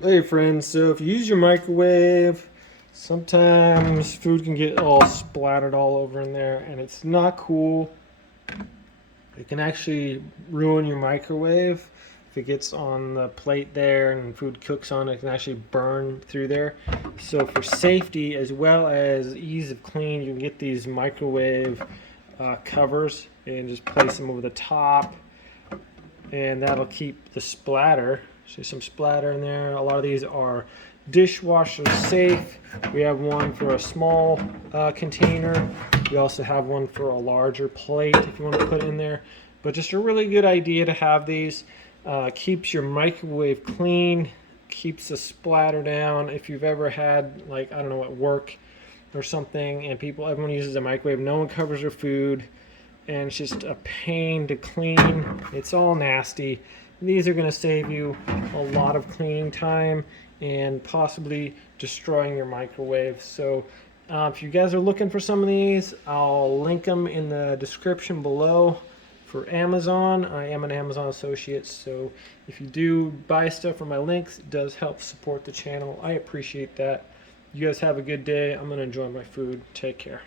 Hey friends, so if you use your microwave, sometimes food can get all splattered all over in there and it's not cool. It can actually ruin your microwave. If it gets on the plate there and food cooks on it, it can actually burn through there. So for safety as well as ease of clean, you can get these microwave covers and just place them over the top, and that'll keep the splatter. See some splatter in there. A lot of these are dishwasher safe. We have one for a small container. We also have one for a larger plate if you want to put in there. But just a really good idea to have these. Keeps your microwave clean, keeps the splatter down. If you've ever had, like, I don't know, at work or something, and everyone uses a microwave, no one covers their food, and it's just a pain to clean. It's all nasty. These are going to save you a lot of cleaning time and possibly destroying your microwave. So if you guys are looking for some of these, I'll link them in the description below for Amazon. I am an Amazon associate, so if you do buy stuff from my links, it does help support the channel. I appreciate that. You guys have a good day. I'm going to enjoy my food. Take care.